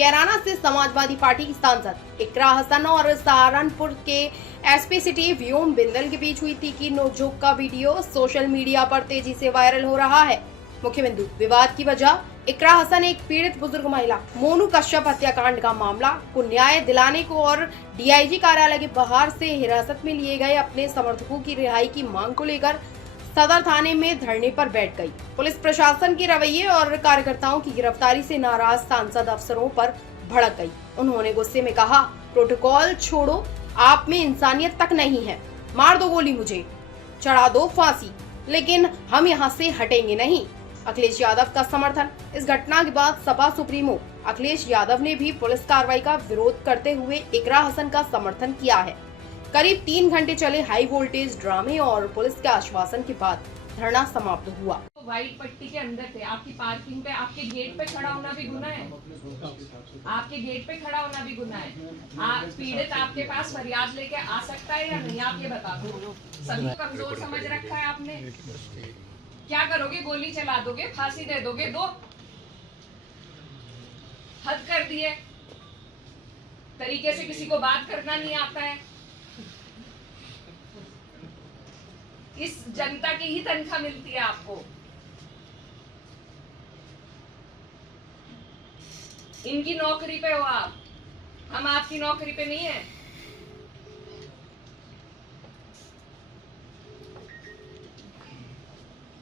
कैराना से समाजवादी पार्टी की सांसद इकरा हसन और सहारनपुर के एसपी सिटी व्योम बिंदल के बीच हुई तीखी नोकझोंक का वीडियो सोशल मीडिया पर तेजी से वायरल हो रहा है। मुख्य बिंदु विवाद की वजह इकरा हसन एक पीड़ित बुजुर्ग महिला मोनू कश्यप हत्याकांड का मामला को न्याय दिलाने को और डीआईजी कार्यालय के बाहर से हिरासत में लिए गए अपने समर्थकों की रिहाई की मांग को लेकर सदर थाने में धरने पर बैठ गई। पुलिस प्रशासन के रवैये और कार्यकर्ताओं की गिरफ्तारी से नाराज सांसद अफसरों पर भड़क गई। उन्होंने गुस्से में कहा, प्रोटोकॉल छोड़ो, आप में इंसानियत तक नहीं है, मार दो गोली, मुझे चढ़ा दो फांसी, लेकिन हम यहाँ से हटेंगे नहीं। अखिलेश यादव का समर्थन। इस घटना के बाद सपा सुप्रीमो अखिलेश यादव ने भी पुलिस कार्रवाई का विरोध करते हुए इकरा हसन का समर्थन किया है। करीब 3 घंटे चले हाई वोल्टेज ड्रामे और पुलिस के आश्वासन के बाद धरना समाप्त हुआ। तो व्हाइट पट्टी के अंदर थे, आपकी पार्किंग पे, आपके गेट पे खड़ा होना भी गुनाह है। आपके गेट पे खड़ा होना भी गुनाह है। पीड़ित आपके पास फरियाद लेके आ सकता है या नहीं, आप ये बता दो। सभी कमजोर समझ रखा है आपने। क्या करोगे? गोली चला दोगे, फांसी दे दोगे? दो, हद कर दिए। तरीके से किसी को बात करना नहीं आता है। इस जनता की ही तनख्वाह मिलती है आपको। इनकी नौकरी पे हो आप, हम आपकी नौकरी पे नहीं है।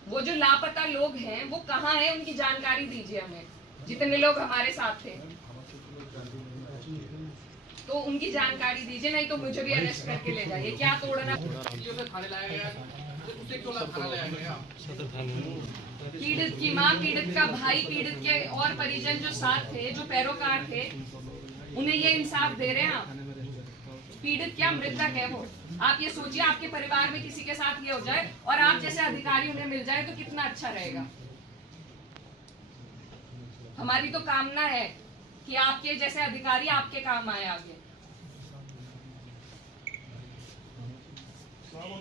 वो जो लापता लोग हैं वो कहाँ हैं, उनकी जानकारी दीजिए हमें। जितने लोग हमारे साथ थे तो उनकी जानकारी दीजिए, नहीं तो मुझे भी अरेस्ट करके ले जाइए। क्या तोड़ना? पीड़ित की माँ, पीड़ित का भाई, पीड़ित के और परिजन जो साथ थे, जो पैरोकार थे, उन्हें ये इंसाफ दे रहे हैं आप। पीड़ित क्या मृतक है वो। आप ये सोचिए, आपके परिवार में किसी के साथ ये हो जाए और आप जैसे अधिकारी उन्हें मिल जाए तो कितना अच्छा रहेगा। हमारी तो कामना है कि आपके जैसे अधिकारी आपके काम आए आगे।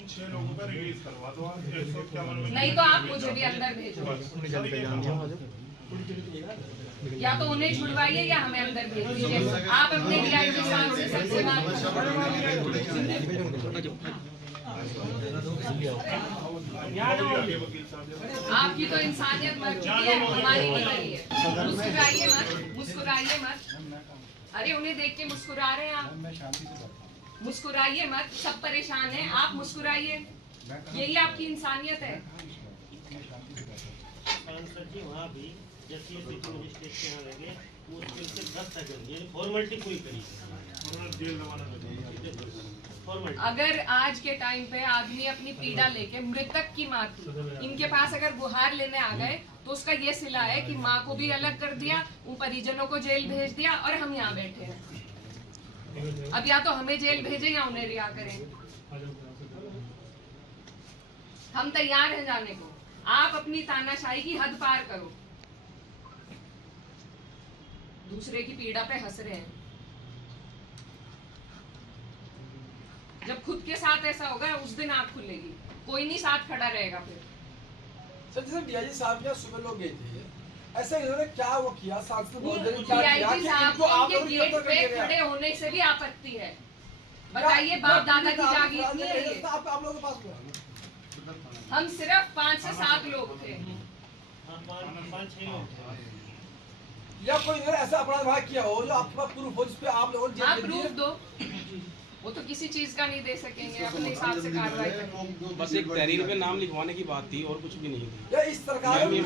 6 लोगों का रिलीज करवा दो आप। 151 नहीं तो आप मुझे भी अंदर भेजो, या तो उन्हें छुड़वाइए या हमें अंदर भेज दीजिए। आप अपने डीआईजी साहब से सबसे बात आपकी तो इंसानियत मर चुकी है, हमारी नहीं रही है। मुस्कुराइए मत, मुस्कुराइए मत। अरे उन्हें देख के मुस्कुरा रहे हैं आप, मुस्कुराइए मत। सब परेशान हैं, आप मुस्कुराइए। यही आपकी इंसानियत है। वहाँ भी जैसे मजिस्ट्रेट के यहाँ लगे मुश्किल से 10 सेकंड फॉर्मेलिटी कोई करी। अगर आज के टाइम पे आदमी अपनी पीड़ा लेके, मृतक की माँ थी, इनके पास अगर गुहार लेने आ गए तो उसका ये सिला है कि माँ को भी अलग कर दिया, उन परिजनों को जेल भेज दिया और हम यहाँ बैठे हैं। अब या तो हमें जेल भेजें या उन्हें रिहा करें। हम तैयार हैं जाने को। आप अपनी तानाशाही की हद पार करो। दूसरे की पीड़ा पे हंस रहे हैं। जब खुद के साथ ऐसा होगा उस दिन आंख खुलेगी, कोई नहीं साथ खड़ा रहेगा फिर। सर जैसे डीआईजी साहब क्या सुबह लोग गए थे, ऐसे इन्होंने क्या वो किया? डीआईजी साहब को उनके गेट पे खड़े होने से भी आपत्ति है। बताइए, बाप दादा की जागीर नहीं है ये। आप लोगों के पास हम सिर्फ 5 से 7 लोग थे। 5-6 लोग थे। या कोई ऐसा अपराध भाग किया हो जो आपके पास प्रूफ हो, जिस पे आप लोगों ने प्रूफ दो। वो तो किसी चीज का नहीं दे सकेंगे, अपने हिसाब से कार्रवाई करेंगे। बस एक तहरीर में नाम लिखवाने की बात थी और कुछ भी नहीं थी। या इस सरकार में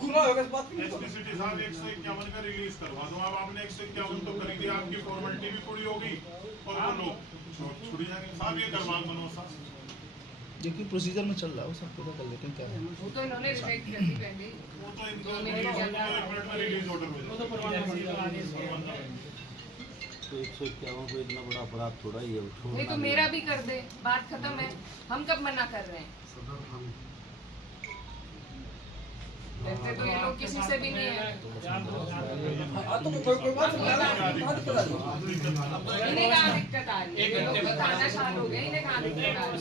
गुना होगा इस बात की। एसपी साहब 151 का रिलीज करवा दो। अब आपने 151 तो कर दिया, आपकी फॉर्मेलिटी भी पूरी होगी और वो लोग छुड़ी जाएंगे। साहब ये करवा मनोज साहब देखिए प्रोसीजर में चल रहा है, सब पता कर लेते हैं क्या है। वो तो इन्होंने रिजेक्ट कर दी पहले। वो तो इनको 1 मिनट में रिलीज ऑर्डर हो जाएगा। तो 151 को इतना बड़ा अपराध थोड़ा ही है। नहीं तो मेरा भी कर दे, बात खत्म है। हम कब मना कर रहे हैं? कहते तो ये लोग किसी से भी नहीं है। इन्हें कहाँ दिक्कत आ रही है? ये लोग तो तानाशाह हो गए, इन्हें कहाँ दिक्कत आ रही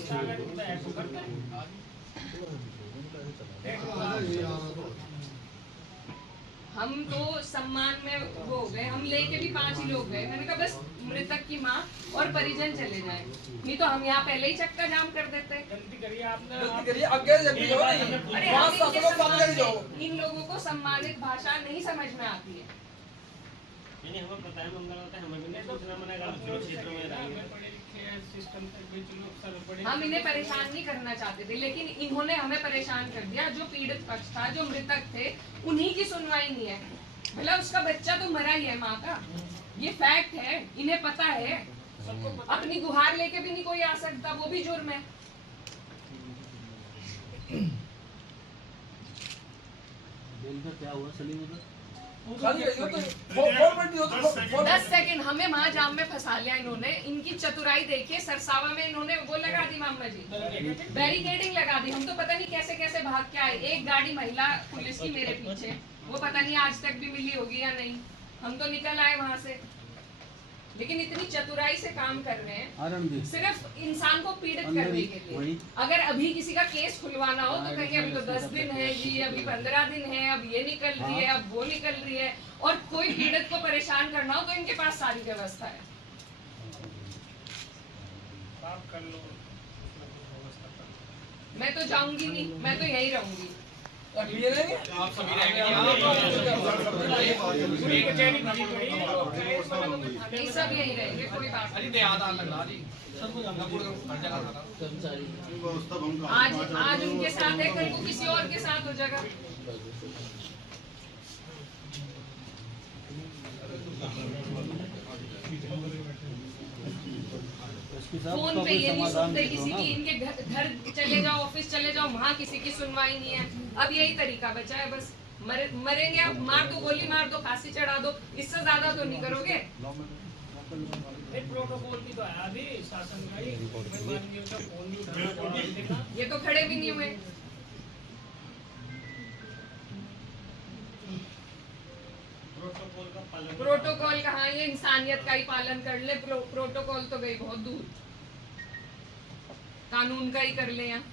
है? हम तो सम्मान में वो हो गए, हम लेके भी 5 ही लोग गए। मैंने कहा बस मृतक की माँ और परिजन चले जाएं, नहीं तो हम यहाँ पहले ही चक्का जाम कर देते। गलती करिए आगे जल्दी जाओ नहीं अरे वहाँ हम इनके सासों को सम्मान सामने जाओ से- इन लोगों को सम्मानित भाषा नहीं समझ में आती है। यानी हमें पता है मंगल होता है, हमें भी नहीं सोचना मना हम सुरक्षित क्षेत्र में रहेंगे। हम इन्हें परेशान नहीं करना चाहते थे, लेकिन इन्होंने हमें परेशान कर दिया। जो पीड़ित पक्ष था, जो मृतक थे, उन्हीं की सुनवाई नहीं है। मतलब उसका बच्चा तो मरा ही है माँ का, ये फैक्ट है, इन्हें पता है। अपनी गुहार लेके भी नहीं कोई आ सकता, वो भी जुर्म है। क्या हुआ सलीम उधर? खाली रहिए तो फॉर्मेलिटी हो तो 10 सेकंड हमें वहां जाम में फंसा लिया इन्होंने। इनकी चतुराई देखिए, सरसावा में इन्होंने वो लगा दी मामा जी, बैरिकेडिंग लगा दी। हम तो पता नहीं कैसे कैसे भाग के आए। एक गाड़ी महिला पुलिस की मेरे पीछे, वो पता नहीं आज तक भी मिली होगी या नहीं। हम तो निकल आए वहां से, लेकिन इतनी चतुराई से काम कर रहे हैं सिर्फ इंसान को पीड़ित करने के लिए। अगर अभी किसी का केस खुलवाना हो तो कहेंगे अभी तो 10 दिन है जी, अभी 15 दिन है, अब ये निकल रही है, अब वो निकल रही है। और कोई पीड़ित को परेशान करना हो तो इनके पास सारी व्यवस्था है। मैं तो जाऊंगी नहीं, मैं तो यही रहूंगी। ये रहेंगे आप सभी नहीं, सब यही रहेंगे, कोई बात नहीं। आज उनके साथ है, कल को किसी और के साथ हो जाएगा। फोन पे ये नहीं सुनते किसी की, इनके घर चले जाओ, ऑफिस चले जाओ, वहाँ किसी की सुनवाई नहीं है। अब यही तरीका बचा है, बस मरेंगे अब, मार दो, गोली मार दो, फांसी चढ़ा दो, इससे ज्यादा तो नहीं करोगे। प्रोटोकॉल भी तो आया अभी शासन का ही, माननीय का फोन भी उठाना, ये तो खड़े भी नहीं हुए। प्रोटोकॉल कहाँ, ये इंसानियत का ही पालन कर ले। प्रोटोकॉल तो गई बहुत दूर, कानून का ही कर ले। यहाँ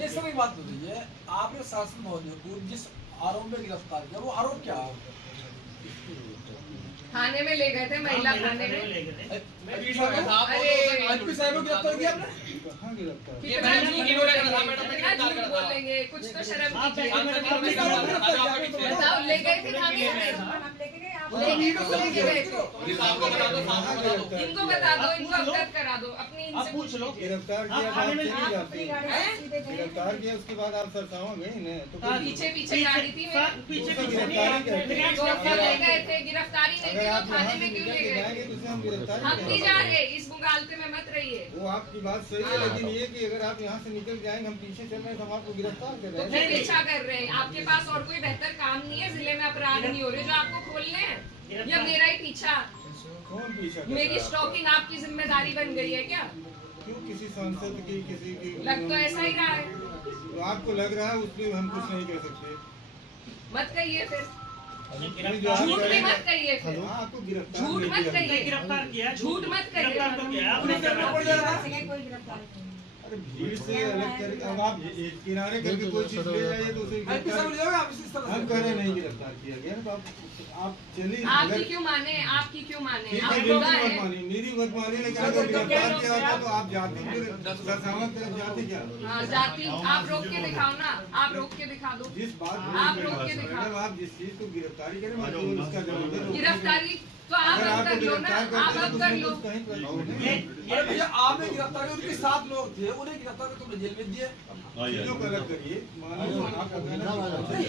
ये सब एक बात बताइए, आपने शासन महोदय को जिस आरोप में गिरफ्तार किया, वो आरोप क्या है? थाने में ले गए थे, महिला थाने में। एसपी साहब को गिरफ्तार किया आपने? कितना झूठ बोलेंगे, कुछ तो शर्म कीजिए। बताओ, ले गए थे थाने में, लेके गए थे। इनको बता दो, इनको अवगत करा दो, अपनी इनसे पूछ लो। गिरफ्तार किया उसके बाद आप सरसावा गए ना, तो पीछे पीछे गाड़ी थी, गिरफ्तारी ले गए थे। गिरफ्तारी नहीं की तो थाने में क्यों ले गए? हम नहीं जा रहे, इस मुगालते में मत रहिए। वो आपकी बात सही है, लेकिन ये कि अगर आप यहाँ से निकल जाएंगे, हम पीछे चल रहे हैं तो हम आपको गिरफ्तार कर तो रहे फिर हैं। पीछा कर रहे हैं। आपके पास और कोई बेहतर काम नहीं है? जिले में अपराध नहीं हो रहे जो आपको खोलने हैं, या मेरा ही पीछा? कौन पीछा कर रहा है मेरी आपका? स्टॉकिंग आपकी जिम्मेदारी बन गई है क्या? क्यों किसी सांसद की, किसी की लग तो ऐसा ही रहा है। तो आपको लग रहा है, उसमें हम कुछ नहीं कर सकते। मत कहिए फिर, जो आप झूठ भी करेंगे- मत कहिए फिर, हाँ, आपको गिरफ्तार झूठ नहीं मत किया। कहिए, गिरफ्तार किया, झूठ मत कहिए। गिरफ्तार तो किया आपने। अरे भीड़ से अलग करके अब आप एक किनारे करके कोई चीज ले जाइए तो उसे एसपी साहब ले जाओगे आप इस तरह हम से? कह रहे नहीं गिरफ्तार किया गया, तो आप चलिए। आपकी क्यों माने, आपकी क्यों माने? ठीक आप है, खुदा मेरी मत है। मानिए, मेरी मत मानिए, लेकिन अगर गिरफ्तार किया होता तो आप जाते फिर सरसावा तरफ जाते क्या? हाँ, जाती, आप रोक के दिखाओ ना, आप रोक के दिखा दो। जिस बात आप रोक के दिखाओ। मैडम, आप जिस चीज को गिरफ्तारी करें मतलब उसका जवाब दे। गिरफ्तारी तो आप अगर अब आपको कर लो ना, गिरफ्तार आप करते अब तो कर उसमें लो। कुछ कहीं प्रश्न नहीं। अरे भैया आपने गिरफ्तार किया, उनके 7 लोग थे, उन्हें गिरफ्तार कर तुमने जेल में दिए। चीजों को अलग करिए, मान लो आप